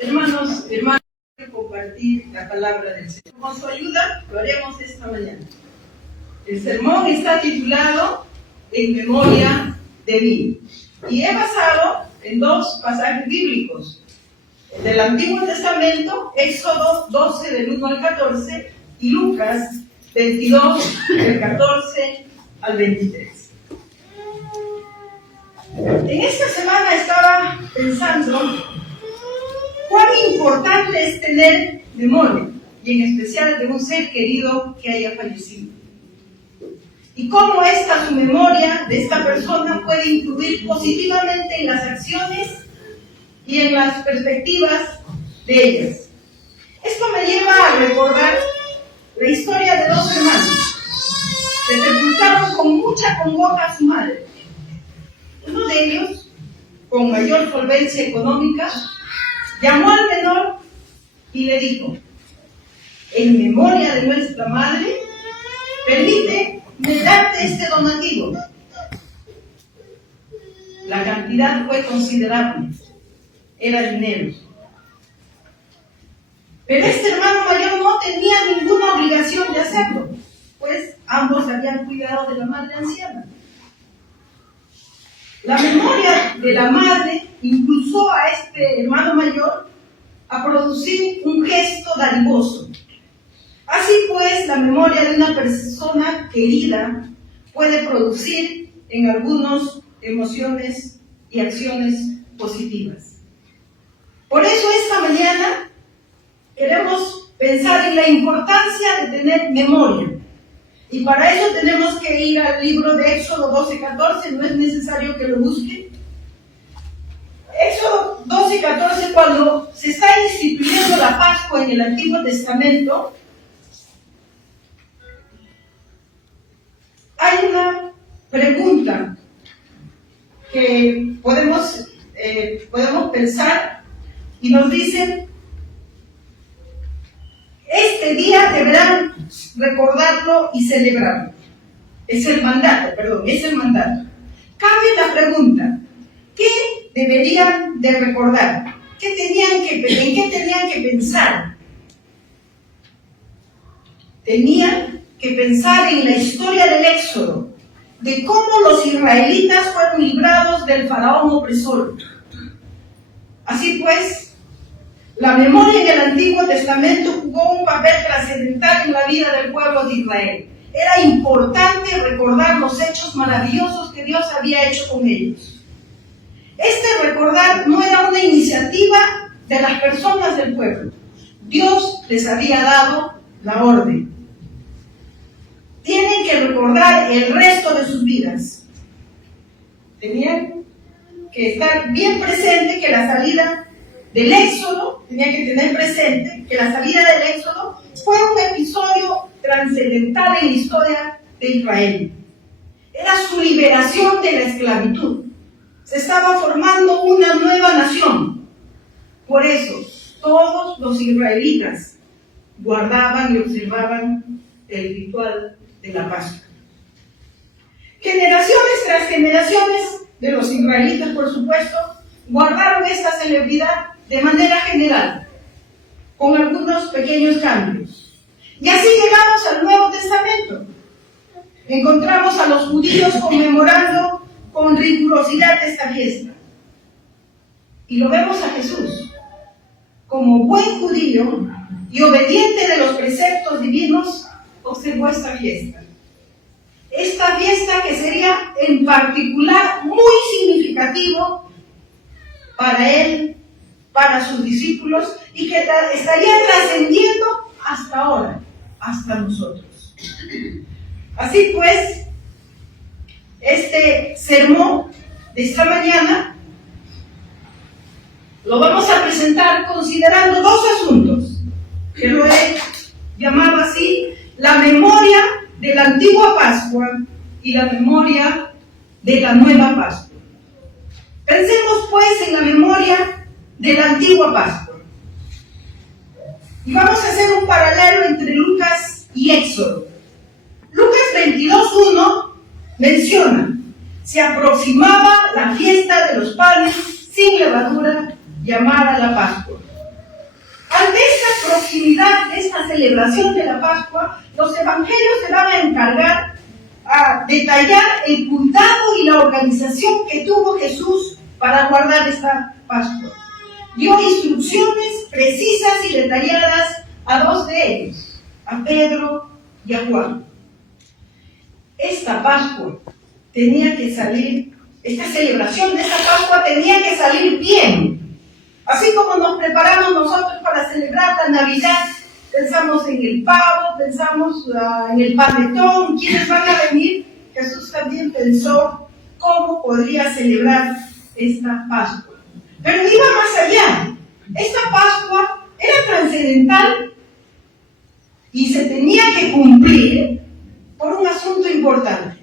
Hermanos, hermanas, quiero compartir la palabra del Señor. Con su ayuda lo haremos esta mañana. El sermón está titulado En memoria de mí. Y he basado en dos pasajes bíblicos. El del Antiguo Testamento, Éxodo 12, del 1 al 14, y Lucas 22, del 14 al 23. En esta semana estaba pensando cuán importante es tener memoria, y en especial de un ser querido que haya fallecido. Y cómo su memoria de esta persona puede influir positivamente en las acciones y en las perspectivas de ellas. Esto me lleva a recordar la historia de dos hermanos que sepultaron con mucha congoja a su madre. Uno de ellos, con mayor solvencia económica, llamó al menor y le dijo: en memoria de nuestra madre, permíteme darte este donativo. La cantidad fue considerable, era dinero. Pero este hermano mayor no tenía ninguna obligación de hacerlo, pues ambos habían cuidado de la madre anciana. La memoria de la madre impulsó a este hermano mayor a producir un gesto dadivoso. Así pues, la memoria de una persona querida puede producir en algunos emociones y acciones positivas. Por eso esta mañana queremos pensar en la importancia de tener memoria. Y para eso tenemos que ir al libro de Éxodo 12:14, no es necesario que lo busquen. Éxodo 12:14, cuando se está instituyendo la Pascua en el Antiguo Testamento, hay una pregunta que podemos pensar y nos dicen: este día deberán recordarlo y celebrarlo. Es el mandato. Cabe la pregunta: ¿qué deberían de recordar? ¿En qué tenían que pensar? Tenían que pensar en la historia del Éxodo, de cómo los israelitas fueron librados del faraón opresor. Así pues, la memoria en el Antiguo Testamento jugó un papel trascendental en la vida del pueblo de Israel. Era importante recordar los hechos maravillosos que Dios había hecho con ellos. Este recordar no era una iniciativa de las personas del pueblo. Dios les había dado la orden. Tienen que recordar el resto de sus vidas. Tenían que estar bien presente que la salida del Éxodo, tenían que tener presente que la salida del Éxodo fue un episodio trascendental en la historia de Israel. Era su liberación de la esclavitud. Se estaba formando una nueva nación. Por eso, todos los israelitas guardaban y observaban el ritual de la Pascua. Generaciones tras generaciones de los israelitas, por supuesto, guardaron esta celebridad de manera general, con algunos pequeños cambios. Y así llegamos al Nuevo Testamento. Encontramos a los judíos conmemorando con rigurosidad esta fiesta. Y lo vemos a Jesús, como buen judío y obediente de los preceptos divinos, observó esta fiesta. Esta fiesta que sería en particular muy significativo para él, para sus discípulos, y que estaría trascendiendo hasta ahora, hasta nosotros. Así pues, este sermón de esta mañana lo vamos a presentar considerando dos asuntos, que lo he llamado así: la memoria de la antigua Pascua y la memoria de la nueva Pascua. Pensemos pues en la memoria de la antigua Pascua. Y vamos a hacer un paralelo entre Lucas y Éxodo. Lucas 22:1 menciona: se aproximaba la fiesta de los panes sin levadura, llamada la Pascua. proximidad de esta celebración de la Pascua, los evangelios se van a encargar a detallar el cuidado y la organización que tuvo Jesús para guardar esta Pascua. Dio instrucciones precisas y detalladas a dos de ellos, a Pedro y a Juan. Esta Pascua tenía que salir, esta celebración de esta Pascua tenía que salir bien. Así como nos preparamos nosotros para celebrar la Navidad, pensamos en el pavo, pensamos en el panetón, quiénes van a venir. Jesús también pensó cómo podría celebrar esta Pascua. Pero iba más allá. Esta Pascua era trascendental y se tenía que cumplir por un asunto importante.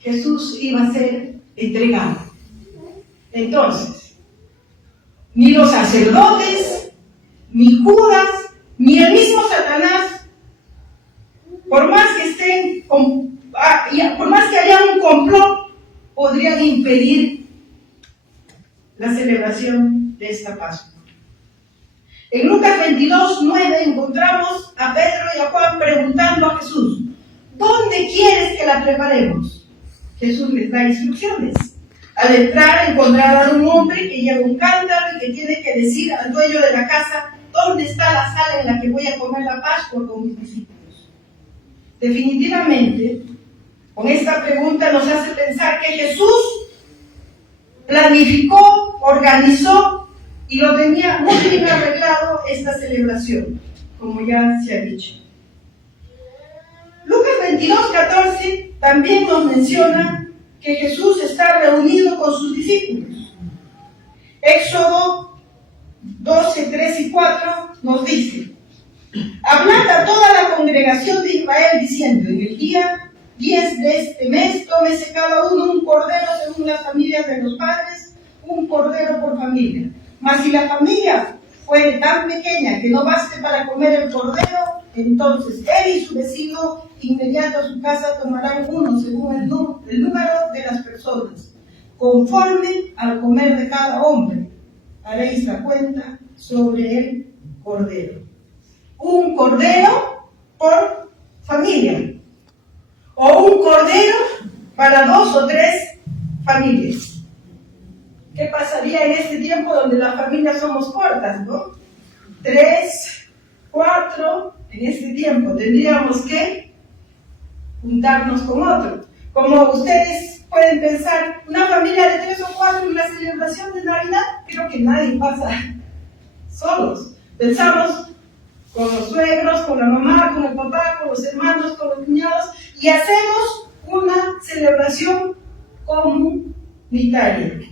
Jesús iba a ser entregado. Entonces, ni los sacerdotes, ni Judas, ni el mismo Satanás, por más que haya un complot, podrían impedir la celebración de esta Pascua. En Lucas 22:9 encontramos a Pedro y a Juan preguntando a Jesús: ¿dónde quieres que la preparemos? Jesús les da instrucciones. Al entrar encontrarán un hombre que lleva un cántaro y que tiene que decir al dueño de la casa: ¿dónde está la sala en la que voy a comer la Pascua con mis discípulos? Definitivamente, con esta pregunta nos hace pensar que Jesús planificó, organizó y lo tenía muy bien arreglado esta celebración, como ya se ha dicho. Lucas 22:14 también nos menciona que Jesús está reunido con sus discípulos. Éxodo 12:3 y 4 nos dice: hablad a toda la congregación de Israel diciendo: en el día 10 de este mes, tómese cada uno un cordero según las familias de los padres, un cordero por familia. Mas si la familia fuere tan pequeña que no baste para comer el cordero, entonces él y su vecino inmediato a su casa tomarán uno según el número de las personas, conforme al comer de cada hombre. Haréis la cuenta sobre el cordero. Un cordero por familia, o un cordero para 2 o 3 familias. ¿Qué pasaría en este tiempo donde las familias somos cortas, no? 3, 4, en este tiempo tendríamos que juntarnos con otro. Como ustedes pueden pensar, una familia de 3 o 4 en la celebración de Navidad, creo que nadie pasa solos. Pensamos con los suegros, con la mamá, con el papá, con los hermanos, con los cuñados, y hacemos una celebración comunitaria.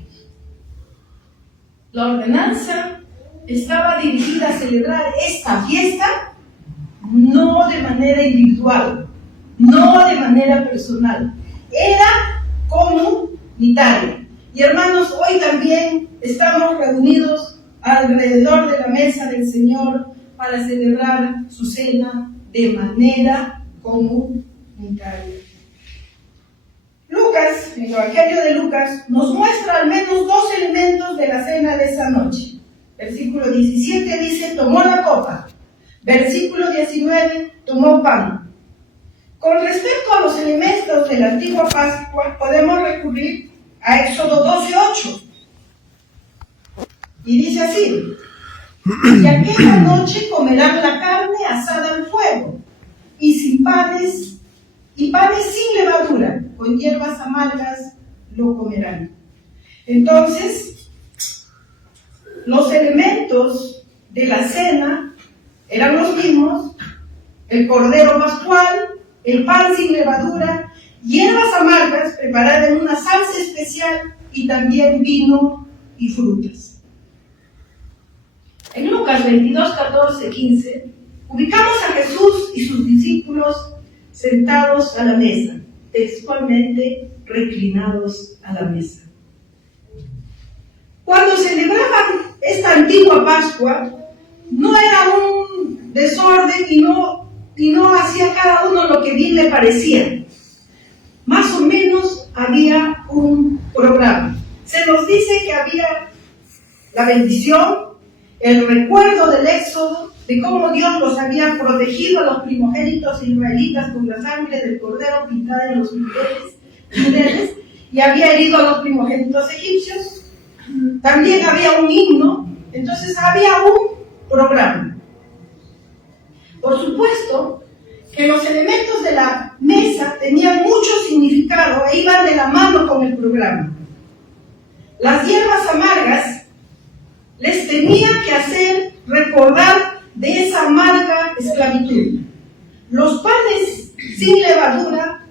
La ordenanza estaba dirigida a celebrar esta fiesta no de manera individual, no de manera personal, era comunitaria. Y hermanos, hoy también estamos reunidos alrededor de la mesa del Señor para celebrar su cena de manera comunitaria. Lucas, el Evangelio de Lucas, nos muestra al menos 2 elementos de la cena de esa noche. Versículo 17 dice: tomó la copa. Versículo 19, tomó pan. Con respecto a los elementos de la antigua Pascua, podemos recurrir a Éxodo 12:8. Y dice así: y aquella noche comerán la carne asada al fuego, y sin panes, y panes sin levadura, con hierbas amargas lo comerán. Entonces, los elementos de la cena eran los mismos: el cordero pascual, el pan sin levadura, hierbas amargas preparadas en una salsa especial y también vino y frutas. En Lucas 22, 14, 15, ubicamos a Jesús y sus discípulos sentados a la mesa, textualmente reclinados a la mesa. Cuando celebraban esta antigua Pascua, no era un desorden y no hacía cada uno lo que bien le parecía. Más o menos había un programa. Se nos dice que había la bendición, el recuerdo del éxodo, de cómo Dios los había protegido a los primogénitos israelitas con la sangre del cordero pintada en los dinteles y había herido a los primogénitos egipcios. También había un himno, entonces había un programa. Por supuesto que los elementos de la mesa tenían mucho significado e iban de la mano con el programa. Las hierbas amargas les tenía que hacer recordar de esa amarga esclavitud. Los panes sin levadura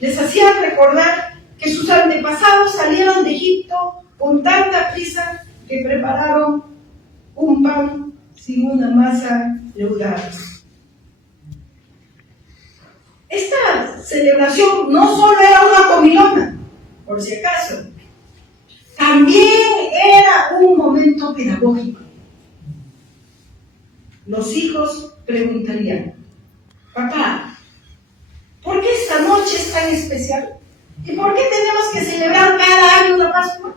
les hacían recordar que sus antepasados salieron de Egipto con tanta prisa que prepararon un pan sin una masa leudada. Esta celebración no solo era una comilona, por si acaso, también era un momento pedagógico. Los hijos preguntarían: papá, ¿por qué esta noche es tan especial? ¿Y por qué tenemos que celebrar cada año la Pascua?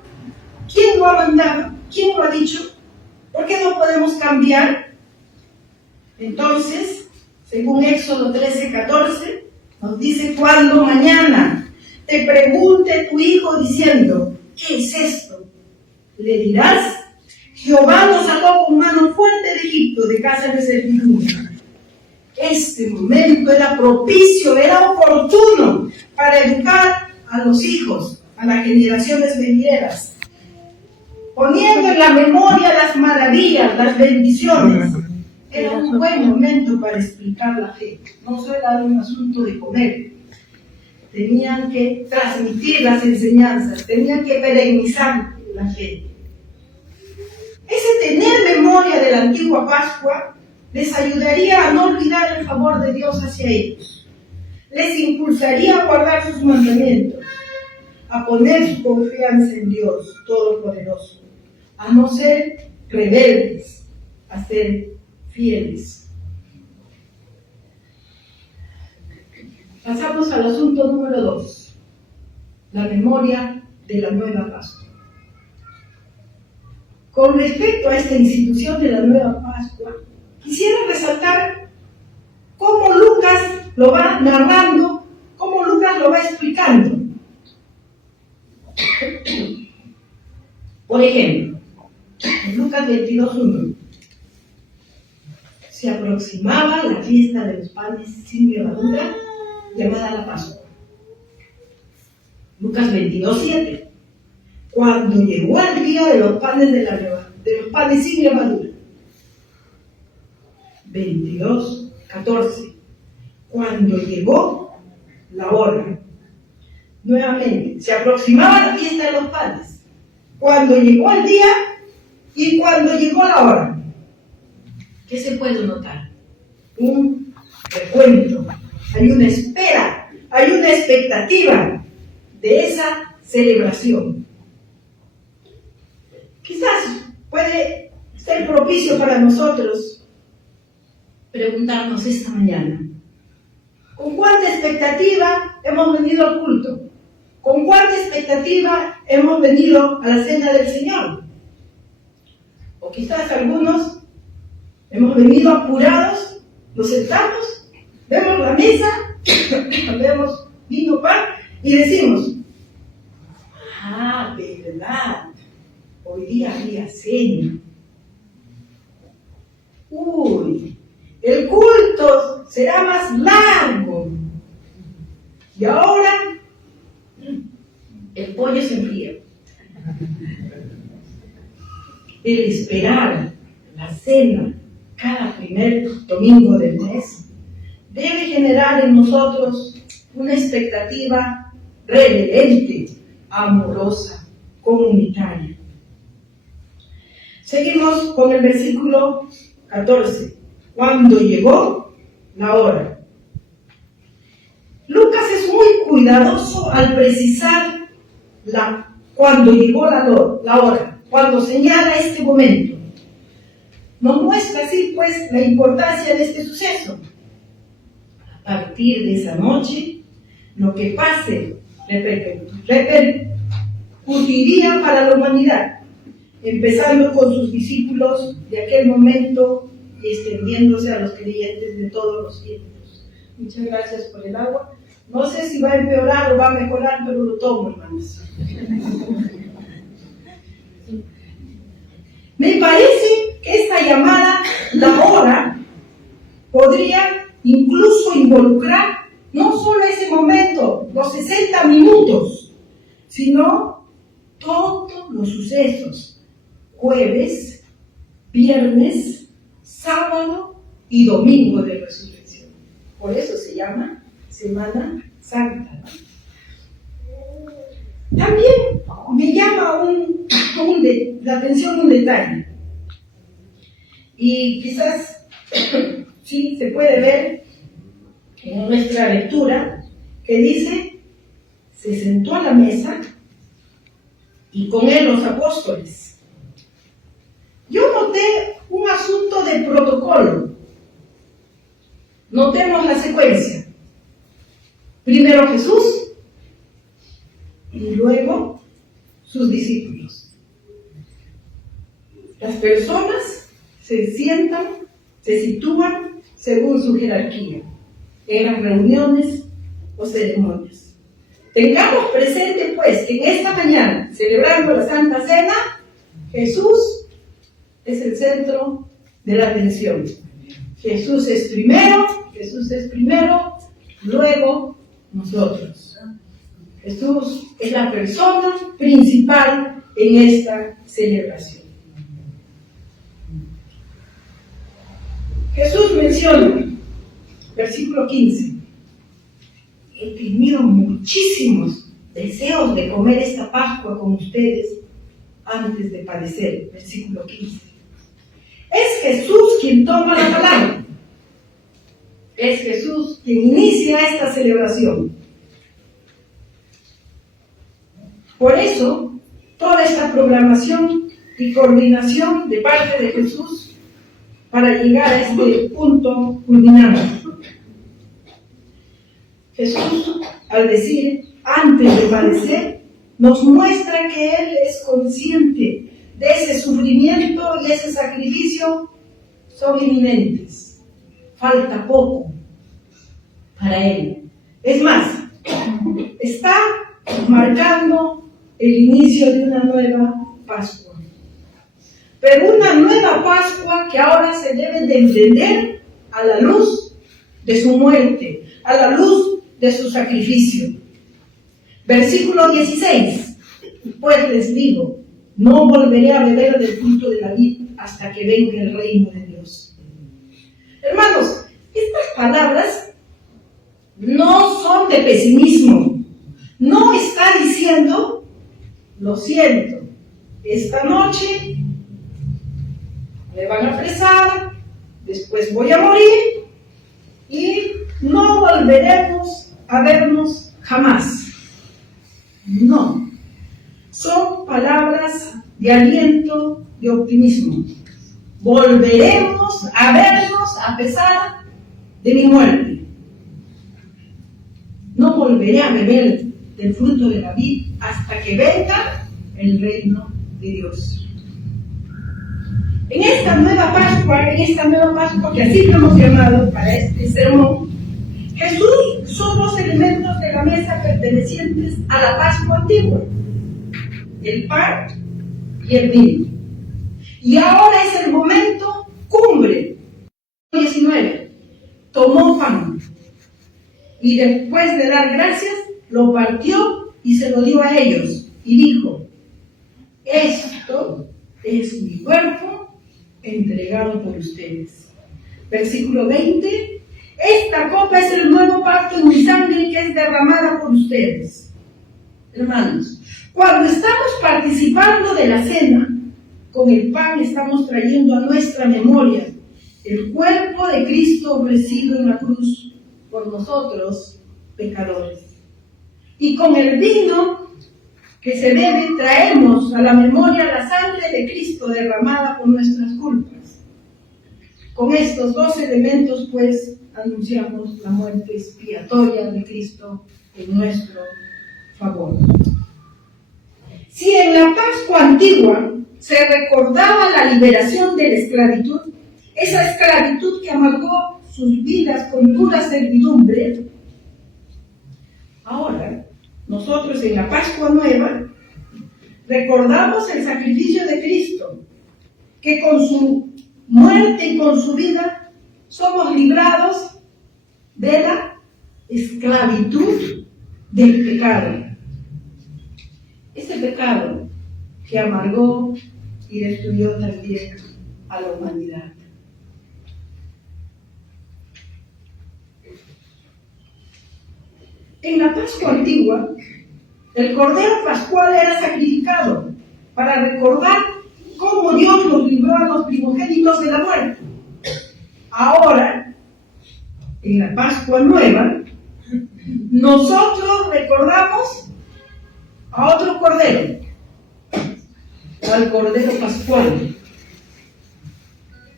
¿Quién lo ha mandado? ¿Quién lo ha dicho? ¿Por qué no podemos cambiar? Entonces, según Éxodo 13:14, nos dice: cuando mañana te pregunte tu hijo diciendo, ¿qué es esto?, le dirás: Jehová nos sacó con mano fuerte de Egipto, de casa de servidumbre. Este momento era propicio, era oportuno para educar a los hijos, a las generaciones venideras, poniendo en la memoria las maravillas, las bendiciones. Era un buen momento para explicar la fe. No solo era un asunto de comer. Tenían que transmitir las enseñanzas, tenían que perennizar la fe. Ese tener memoria de la antigua Pascua les ayudaría a no olvidar el favor de Dios hacia ellos. Les impulsaría a guardar sus mandamientos, a poner su confianza en Dios Todopoderoso, a no ser rebeldes, a ser fieles. Pasamos al asunto número 2, la memoria de la nueva Pascua. Con respecto a esta institución de la nueva Pascua, quisiera resaltar cómo Lucas lo va narrando, cómo Lucas lo va explicando. Por ejemplo, en Lucas 22:1, se aproximaba la fiesta de los panes sin levadura, llamada la Pascua. Lucas 22:7, cuando llegó el día de los panes sin levadura. 22:14, cuando llegó la hora. Nuevamente, se aproximaba la fiesta de los panes, cuando llegó el día y cuando llegó la hora. ¿Qué se puede notar? Un recuento, hay una espera, hay una expectativa de esa celebración. Quizás puede ser propicio para nosotros preguntarnos esta mañana: ¿con cuánta expectativa hemos venido al culto? ¿Con cuánta expectativa hemos venido a la cena del Señor? O quizás algunos hemos venido apurados, nos sentamos, vemos la mesa, vemos vino, pan y decimos: verdad, hoy día había cena. El culto será más largo. Y ahora el pollo se enfría. El esperar la cena cada primer domingo del mes debe generar en nosotros una expectativa reverente, amorosa, comunitaria. Seguimos con el versículo 14. Cuando llegó la hora. Lucas es muy cuidadoso al precisar cuando llegó la hora, cuando señala este momento. Nos muestra así pues la importancia de este suceso. A partir de esa noche, lo que pase repercutiría para la humanidad. empezando con sus discípulos de aquel momento y extendiéndose a los creyentes de todos los tiempos. Muchas gracias por el agua. No sé si va a empeorar o va a mejorar, pero lo tomo, hermanos. Me parece que esta llamada, la hora, podría incluso involucrar no solo ese momento, los 60 minutos, sino todos los sucesos, jueves, viernes, sábado y domingo de resurrección. Por eso se llama Semana Santa. También me llama la atención un detalle, y quizás sí se puede ver en nuestra lectura, que dice: se sentó a la mesa y con él los apóstoles. Yo noté un asunto de protocolo. Notemos la secuencia. Primero Jesús y luego sus discípulos. Las personas se sientan, se sitúan según su jerarquía en las reuniones o ceremonias. Tengamos presente, pues, que en esta mañana, celebrando la Santa Cena, Jesús es el centro de la atención. Jesús es primero, luego nosotros. Jesús es la persona principal en esta celebración. Jesús menciona, versículo 15: he tenido muchísimos deseos de comer esta Pascua con ustedes antes de padecer. Versículo 15. Es Jesús quien toma la palabra. Es Jesús quien inicia esta celebración. Por eso, toda esta programación y coordinación de parte de Jesús para llegar a este punto culminante. Jesús, al decir antes de padecer, nos muestra que Él es consciente de ese sufrimiento y ese sacrificio son inminentes. Falta poco para Él. Es más, está marcando el inicio de una nueva Pascua. Pero una nueva Pascua que ahora se debe de entender a la luz de su muerte, a la luz de su sacrificio. Versículo 16. Pues les digo, no volveré a beber del fruto de la vid hasta que venga el reino de Dios. Hermanos, estas palabras no son de pesimismo. No está diciendo, lo siento, esta noche me van a apresar, después voy a morir y no volveremos a vernos jamás. No, son palabras de aliento, de optimismo. Volveremos a vernos a pesar de mi muerte. No volveré a beber del fruto de la vid hasta que venga el reino de Dios. En esta nueva Pascua, que así lo hemos llamado para este sermón, Jesús son los elementos de la mesa pertenecientes a la Pascua antigua: el pan y el vino. Y ahora es el momento cumbre. 19. Tomó pan y después de dar gracias, lo partió y se lo dio a ellos y dijo: esto es mi cuerpo entregado por ustedes. Versículo 20. Esta copa es el nuevo pacto en mi sangre que es derramada por ustedes. Hermanos, cuando estamos participando de la cena, con el pan estamos trayendo a nuestra memoria el cuerpo de Cristo ofrecido en la cruz por nosotros, pecadores. Y con el vino que se bebe, traemos a la memoria la sangre de Cristo derramada por nuestras culpas. Con estos dos elementos, pues, anunciamos la muerte expiatoria de Cristo en nuestro favor. Si en la Pascua antigua se recordaba la liberación de la esclavitud, esa esclavitud que amargó sus vidas con dura servidumbre. Ahora, nosotros en la Pascua Nueva recordamos el sacrificio de Cristo, que con su muerte y con su vida somos librados de la esclavitud del pecado. Ese pecado que amargó y destruyó también a la humanidad. En la Pascua antigua, el Cordero Pascual era sacrificado para recordar cómo Dios los libró a los primogénitos de la muerte. Ahora, en la Pascua Nueva, nosotros recordamos a otro Cordero, al Cordero Pascual.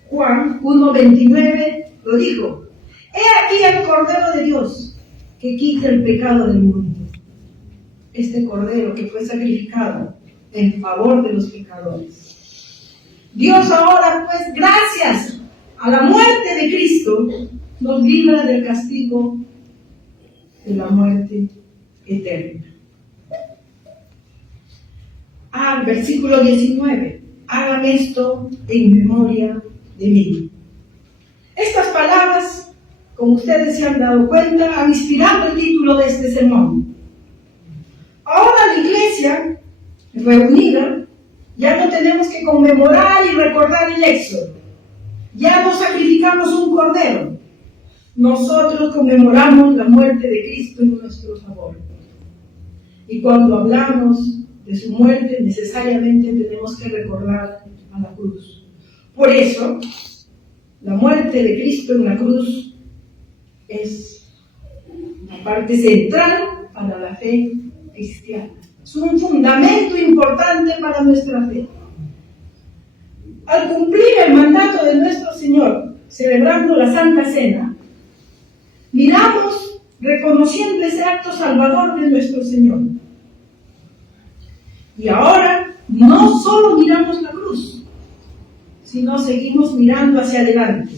Juan 1:29 lo dijo: he aquí el Cordero de Dios que quita el pecado del mundo. Este Cordero que fue sacrificado en favor de los pecadores. Dios ahora, pues, gracias a la muerte de Cristo, nos libra del castigo de la muerte eterna. Versículo 19. Hagan esto en memoria de mí. Estas palabras, como ustedes se han dado cuenta, han inspirado el título de este sermón. Ahora la iglesia reunida, ya no tenemos que conmemorar y recordar el éxodo. Ya no sacrificamos un cordero. Nosotros conmemoramos la muerte de Cristo en nuestro favor. Y cuando hablamos de su muerte, necesariamente tenemos que recordar a la cruz. Por eso, la muerte de Cristo en la cruz es la parte central para la fe cristiana. Es un fundamento importante para nuestra fe. Al cumplir el mandato de nuestro Señor, celebrando la Santa Cena, miramos reconociendo ese acto salvador de nuestro Señor. Y ahora no solo miramos la cruz, sino seguimos mirando hacia adelante.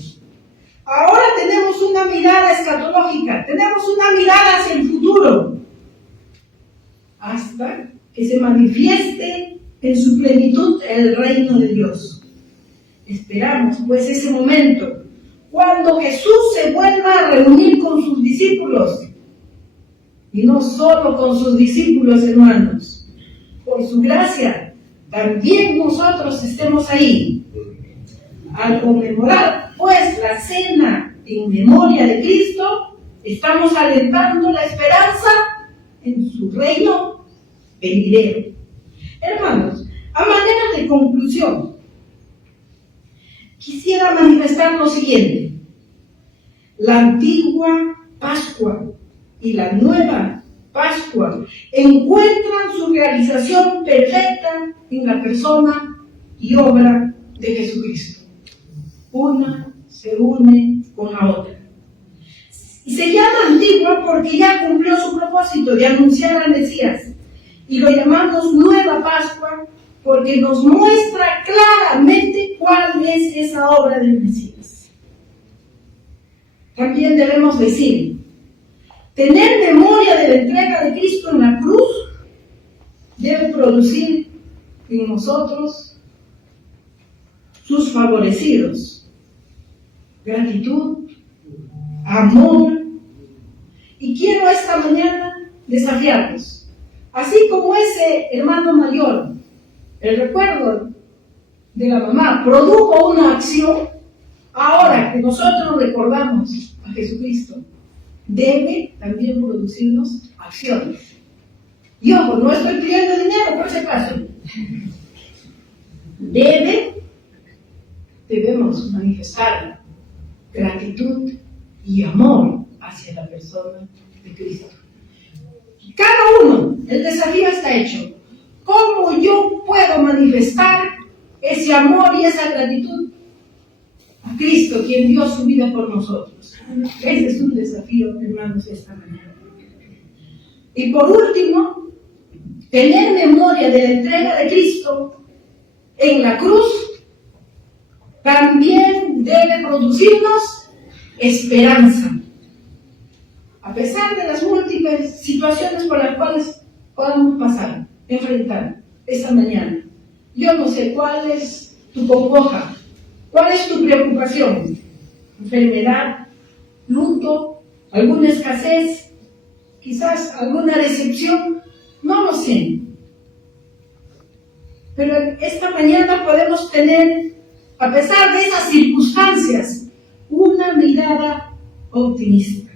Ahora tenemos una mirada escatológica, tenemos una mirada hacia el futuro, hasta que se manifieste en su plenitud el reino de Dios. Esperamos pues ese momento, cuando Jesús se vuelva a reunir con sus discípulos, y no solo con sus discípulos, hermanos. Por su gracia, también nosotros estemos ahí. Al conmemorar pues la cena en memoria de Cristo, estamos alentando la esperanza en su reino venidero. Hermanos, a manera de conclusión, quisiera manifestar lo siguiente: la antigua Pascua y la nueva Pascua encuentran su realización perfecta en la persona y obra de Jesucristo. Una se une con la otra. Y se llama antigua porque ya cumplió su propósito de anunciar al Mesías. Y lo llamamos Nueva Pascua porque nos muestra claramente cuál es esa obra del Mesías. También debemos decir: tener memoria de la entrega de Cristo en la cruz debe producir en nosotros sus favorecidos, gratitud, amor. Y quiero esta mañana desafiarlos, así como ese hermano mayor, el recuerdo de la mamá produjo una acción. Ahora que nosotros recordamos a Jesucristo, debe también producirnos acciones. Y ojo, no estoy pidiendo dinero por ese caso. Debemos manifestar gratitud y amor hacia la persona de Cristo. Cada uno, el desafío está hecho. ¿Cómo yo puedo manifestar ese amor y esa gratitud a Cristo, quien dio su vida por nosotros? Ese es un desafío, hermanos, esta mañana. Y por último, tener memoria de la entrega de Cristo en la cruz, también debe producirnos esperanza. A pesar de las múltiples situaciones por las cuales podamos pasar, enfrentar esta mañana. Yo no sé cuál es tu congoja, cuál es tu preocupación. Enfermedad, luto, alguna escasez, quizás alguna decepción, no lo sé. Pero esta mañana podemos tener, a pesar de esas circunstancias, una mirada optimista.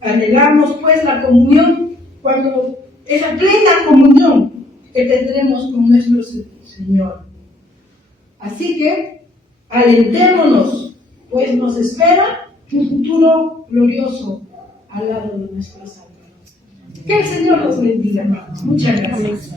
Anhelamos pues la comunión, cuando esa plena comunión que tendremos con nuestro Señor. Así que alentémonos, pues nos espera un futuro glorioso al lado de nuestro Salvador. Que el Señor los bendiga, hermanos. Muchas gracias.